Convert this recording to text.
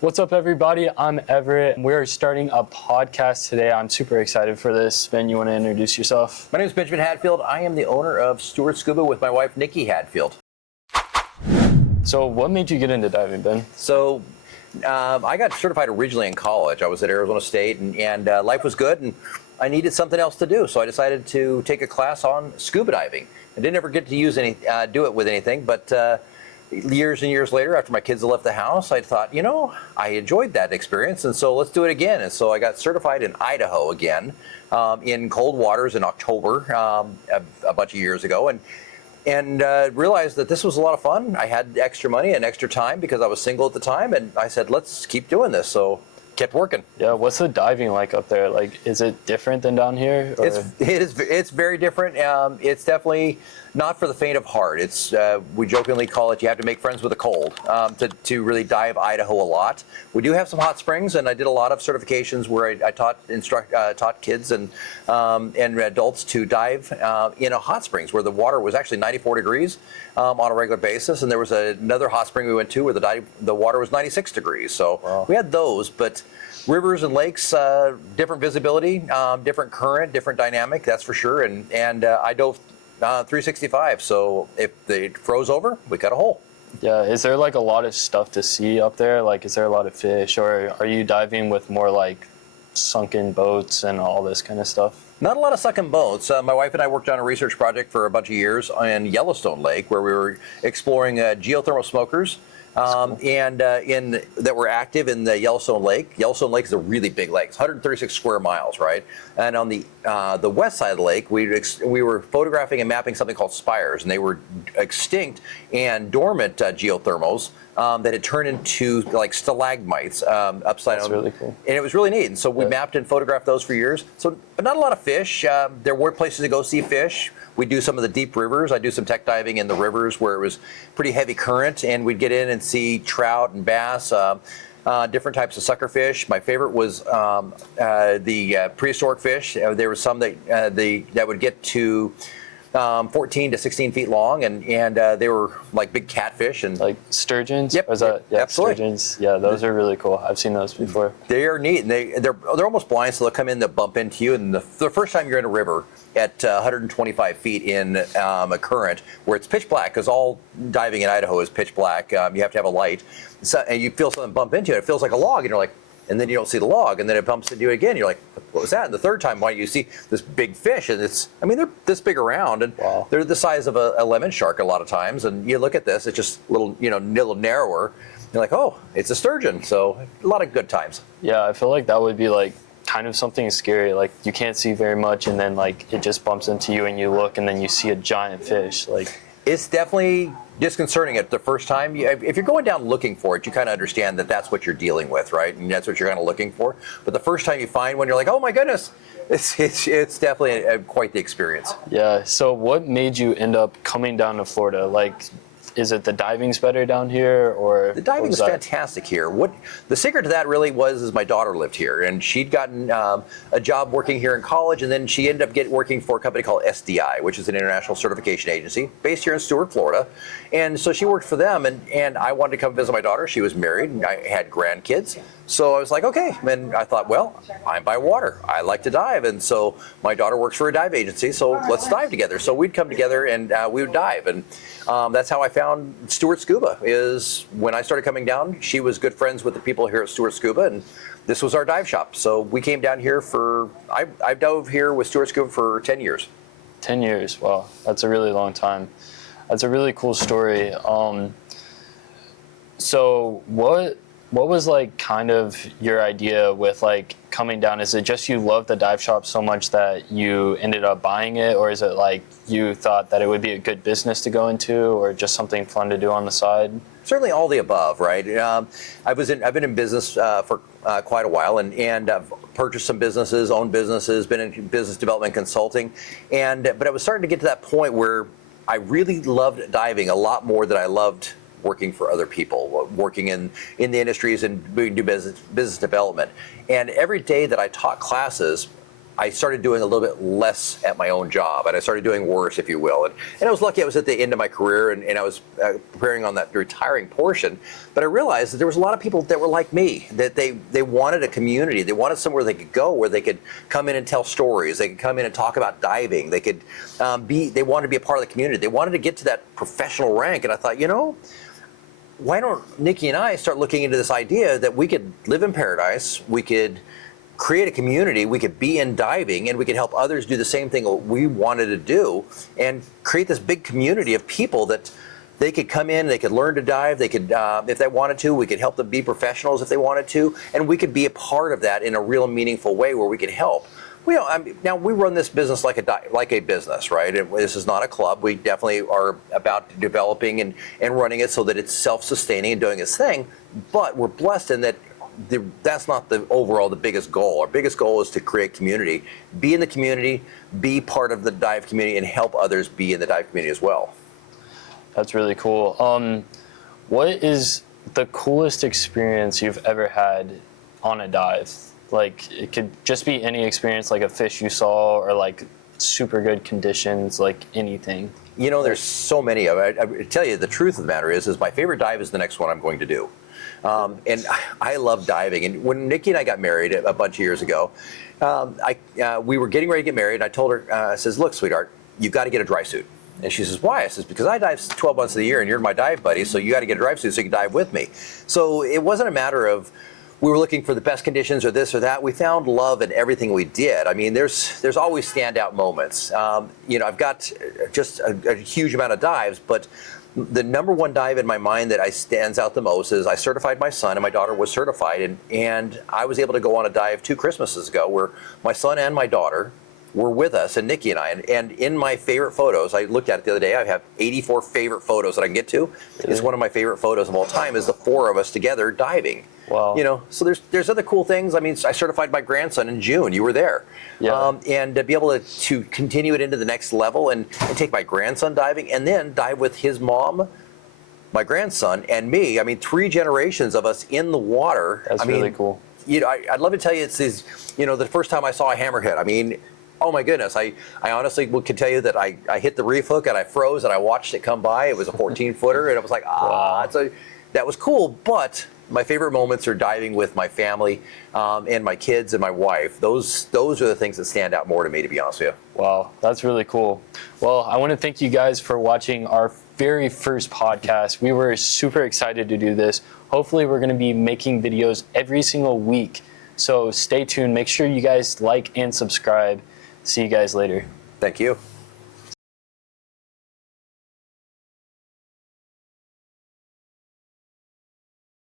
What's up, everybody? I'm Everett. We're starting a podcast today. I'm super excited for this. Ben, you want to introduce yourself? My name is Benjamin Hadfield. I am the owner of Stewart Scuba with my wife, Nikki Hadfield. So what made you get into diving, Ben? So I got certified originally in college. I was at Arizona State, and life was good, and I needed something else to do. So I decided to take a class on scuba diving. I didn't ever get to do it with anything, but years and years later, after my kids left the house, I thought, I enjoyed that experience, and so let's do it again. And so I got certified in Idaho again, in cold waters in October, a bunch of years ago, and realized that this was a lot of fun. I had extra money and extra time because I was single at the time, and I said, let's keep doing this. So kept working. Yeah, what's the diving like up there? Like, is it different than down here? Or? It's very different. It's definitely not for the faint of heart. It's we jokingly call it, you have to make friends with the cold to really dive Idaho a lot. We do have some hot springs, and I did a lot of certifications where I taught kids and adults to dive in a hot springs where the water was actually 94 degrees on a regular basis, and there was another hot spring we went to where the water was 96 degrees. So wow. We had those, but rivers and lakes, different visibility, different current, different dynamic, that's for sure. And I dove 365, so if it froze over, we cut a hole. Yeah, is there like a lot of stuff to see up there? Like, is there a lot of fish, or are you diving with more like sunken boats and all this kind of stuff? Not a lot of sunken boats. My wife and I worked on a research project for a bunch of years in Yellowstone Lake, where we were exploring geothermal smokers. Cool. And that were active in the Yellowstone Lake. Yellowstone Lake is a really big lake. It's 136 square miles, right? And on the west side of the lake, we were photographing and mapping something called spires, and they were extinct and dormant geothermals that had turned into like stalagmites upside down. That's really cool. And it was really neat. And so we mapped and photographed those for years. So, but not a lot of fish. There were places to go see fish. We do some of the deep rivers. I do some tech diving in the rivers where it was pretty heavy current, and we'd get in and see trout and bass, different types of sucker fish. My favorite was the prehistoric fish. There were some that would get to 14 to 16 feet long, and they were like big catfish and like sturgeons. Yep, Yeah, absolutely. Sturgeons. Yeah, those are really cool. I've seen those before. They are neat, and they're almost blind, so they'll come in, they'll bump into you, and the first time you're in a river at 125 feet in a current where it's pitch black, because all diving in Idaho is pitch black. You have to have a light, so, and you feel something bump into it. It feels like a log, and you're like, and then you don't see the log, and then it bumps into you again. You're like, what was that? And the third time, why you see this big fish, and they're this big around, and wow. They're the size of a lemon shark a lot of times. And you look at this, it's just a little narrower. You're like, oh, it's a sturgeon. So a lot of good times. Yeah, I feel like that would be like kind of something scary. Like you can't see very much, and then like it just bumps into you, and you look, and then you see a giant fish. Like it's definitely disconcerting at the first time. If you're going down looking for it, you kind of understand that that's what you're dealing with, right? And that's what you're kind of looking for. But the first time you find one, you're like, oh my goodness, it's definitely quite the experience. Yeah. So what made you end up coming down to Florida? Like, is it the diving's better down here, or the diving is fantastic here? What the secret to that really was is my daughter lived here, and she'd gotten a job working here in college, and then she ended up working for a company called SDI, which is an international certification agency based here in Stuart, Florida. And so she worked for them, and I wanted to come visit my daughter. She was married, and I had grandkids. So I was like, okay. And I thought, well, I'm by water. I like to dive. And so my daughter works for a dive agency, so let's dive together. So we'd come together and we would dive. And that's how I found Stewart Scuba, is when I started coming down, she was good friends with the people here at Stewart Scuba, and this was our dive shop. So we came down here I've dove here with Stewart Scuba for 10 years. 10 years, wow. That's a really long time. That's a really cool story. So what was like kind of your idea with like coming down? Is it just you love the dive shop so much that you ended up buying it, or is it like you thought that it would be a good business to go into, or just something fun to do on the side? Certainly all the above, right? I've been in business for quite a while, and I've purchased some businesses, owned businesses, been in business development consulting, but I was starting to get to that point where I really loved diving a lot more than I loved working for other people, working in the industries and doing business development. And every day that I taught classes, I started doing a little bit less at my own job, and I started doing worse, if you will. And I was lucky I was at the end of my career, and I was preparing on that retiring portion. But I realized that there was a lot of people that were like me, that they wanted a community. They wanted somewhere they could go where they could come in and tell stories. They could come in and talk about diving. They could they wanted to be a part of the community. They wanted to get to that professional rank. And I thought, why don't Nikki and I start looking into this idea that we could live in paradise, we could create a community, we could be in diving, and we could help others do the same thing we wanted to do, and create this big community of people that they could come in, they could learn to dive, they could, if they wanted to, we could help them be professionals if they wanted to, and we could be a part of that in a real meaningful way where we could help. Now we run this business like a business, right? And this is not a club. We definitely are about developing and running it so that it's self-sustaining and doing its thing. But we're blessed in that that's not the biggest goal. Our biggest goal is to create community, be in the community, be part of the dive community, and help others be in the dive community as well. That's really cool. What is the coolest experience you've ever had on a dive? Like, it could just be any experience, like a fish you saw, or like super good conditions, like anything. There's so many of it. I tell you, the truth of the matter is my favorite dive is the next one I'm going to do. And I love diving. And when Nikki and I got married a bunch of years ago, we were getting ready to get married. And I told her, I says, look, sweetheart, you've got to get a dry suit. And she says, why? I says, because I dive 12 months of the year and you're my dive buddy, so you got to get a dry suit so you can dive with me. So it wasn't a matter of we were looking for the best conditions or this or that. We found love in everything we did. I mean, there's always standout moments. I've got just a huge amount of dives, but the number one dive in my mind that stands out the most is I certified my son, and my daughter was certified, and I was able to go on a dive 2 Christmases ago where my son and my daughter were with us, and Nikki and I, and in my favorite photos, I looked at it the other day, I have 84 favorite photos that I can get to. Really? It's one of my favorite photos of all time is the 4 of us together diving. Wow. So there's other cool things. I mean, I certified my grandson in June. You were there. Yeah. And to be able to continue it into the next level and take my grandson diving and then dive with his mom, my grandson, and me. I mean, 3 generations of us in the water. That's really cool. I'd love to tell you the first time I saw a hammerhead. I mean, oh my goodness. I honestly can tell you that I hit the reef hook and I froze and I watched it come by. It was a 14-footer and it was like, wow. That was cool. But my favorite moments are diving with my family and my kids and my wife. Those are the things that stand out more to me, to be honest with you. Wow, that's really cool. Well, I want to thank you guys for watching our very first podcast. We were super excited to do this. Hopefully, we're going to be making videos every single week. So stay tuned. Make sure you guys like and subscribe. See you guys later. Thank you.